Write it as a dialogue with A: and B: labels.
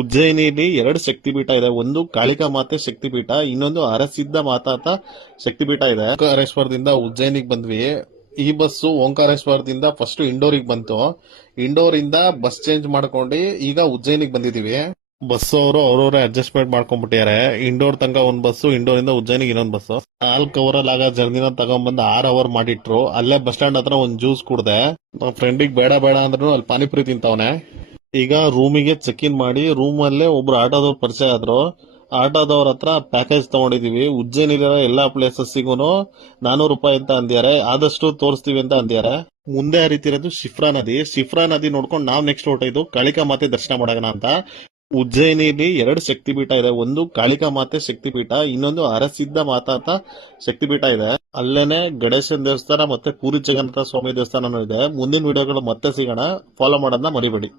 A: ಉಜ್ಜಯಿನಿಲಿ ಎರಡು ಶಕ್ತಿಪೀಠ ಇದೆ. ಒಂದು ಕಾಳಿಕಾ ಮಾತೆ ಶಕ್ತಿಪೀಠ, ಇನ್ನೊಂದು ಅರಸಿದ್ಧ ಮಾತಾತ ಶಕ್ತಿಪೀಠ ಇದೆ. ಓಂಕಾರೇಶ್ವರದಿಂದ ಉಜ್ಜಯಿನಿಗೆ ಬಂದ್ವಿ. ಈ ಬಸ್ಸು ಓಂಕಾರೇಶ್ವರದಿಂದ ಫಸ್ಟ್ ಇಂಡೋರಿಗೆ ಬಂತು. ಇಂಡೋರಿಂದ ಬಸ್ ಚೇಂಜ್ ಮಾಡ್ಕೊಂಡು ಈಗ ಉಜ್ಜಯಿನಿಗೆ ಬಂದಿದೀವಿ. ಬಸ್ ಅವರು ಅವ್ರವ್ರೆ ಅಡ್ಜಸ್ಟ್ಮೆಂಟ್ ಮಾಡ್ಕೊಂಡ್ಬಿಟ್ಟಿದ್ದಾರೆ ಇಂಡೋರ್ ತನಕ ಒಂದ್ ಬಸ್ ಇಂಡೋರ್ ಇಂದ ಉಜ್ಜಯಿನಿಗೆ ಇನ್ನೊಂದ್ ಬಸ್ ನಾಲ್ಕು ಅವರ್ ಆಗ ಜರ್ನಿನ ತಗೊಂಡ್ಬಂದು ಆರ್ ಅವರ್ ಮಾಡಿಟ್ರು. ಅಲ್ಲೇ ಬಸ್ ಸ್ಟ್ಯಾಂಡ್ ಹತ್ರ ಒಂದ್ ಜ್ಯೂಸ್ ಕುಡ್ದೆ. ಫ್ರೆಂಡಿಗೆ ಬೇಡ ಬೇಡ ಅಂದ್ರೂ ಅಲ್ಲಿ ಪಾನಿಪುರಿ ತಿಂತವನೆ. ಈಗ ರೂಮಿಗೆ ಚೆಕ್ ಇನ್ ಮಾಡಿ ರೂಮ್ ಅಲ್ಲೇ ಒಬ್ರು ಆಟೋದವ್ರು ಪರಿಚಯ ಆದ್ರು. ಆಟೋದವ್ರ ಹತ್ರ ಪ್ಯಾಕೇಜ್ ತಗೊಂಡಿದೀವಿ. ಉಜ್ಜಯಿನಿಲಿರೋ ಎಲ್ಲಾ ಪ್ಲೇಸಸ್ಸಿಗೂ ನಾನೂರು ರೂಪಾಯಿ ಅಂತ ಅಂದ್ಯಾರೆ ಆದಷ್ಟು ತೋರಿಸ್ತೀವಿ ಅಂತ ಅಂದ್ಯಾರೆ ಮುಂದೆ ಹರಿತಿರೋದು ಶಿಫ್ರಾ ನದಿ. ಶಿಫ್ರಾ ನದಿ ನೋಡ್ಕೊಂಡು ನಾವ್ ನೆಕ್ಸ್ಟ್ ಹೊರಟಿದ್ದು ಕಾಳಿಕಾ ಮಾತೆ ದರ್ಶನ ಮಾಡೋಣ ಅಂತ. ಉಜ್ಜಯಿನಿಲಿ ಎರಡು ಶಕ್ತಿಪೀಠ ಇದೆ. ಒಂದು ಕಾಳಿಕಾ ಮಾತೆ ಶಕ್ತಿಪೀಠ, ಇನ್ನೊಂದು ಅರಸಿದ್ಧ ಮಾತಾತ ಶಕ್ತಿಪೀಠ ಇದೆ. ಅಲ್ಲೇನೆ ಗಣೇಶನ ದೇವಸ್ಥಾನ ಮತ್ತೆ ಪೂರಿ ಜಗನ್ನಾಥ ಸ್ವಾಮಿ ದೇವಸ್ಥಾನನೂ ಇದೆ. ಮುಂದಿನ ವಿಡಿಯೋಗಳು ಮತ್ತೆ ಸಿಗೋಣ. ಫಾಲೋ ಮಾಡೋದನ್ನ ಮರಿಬೇಡಿ.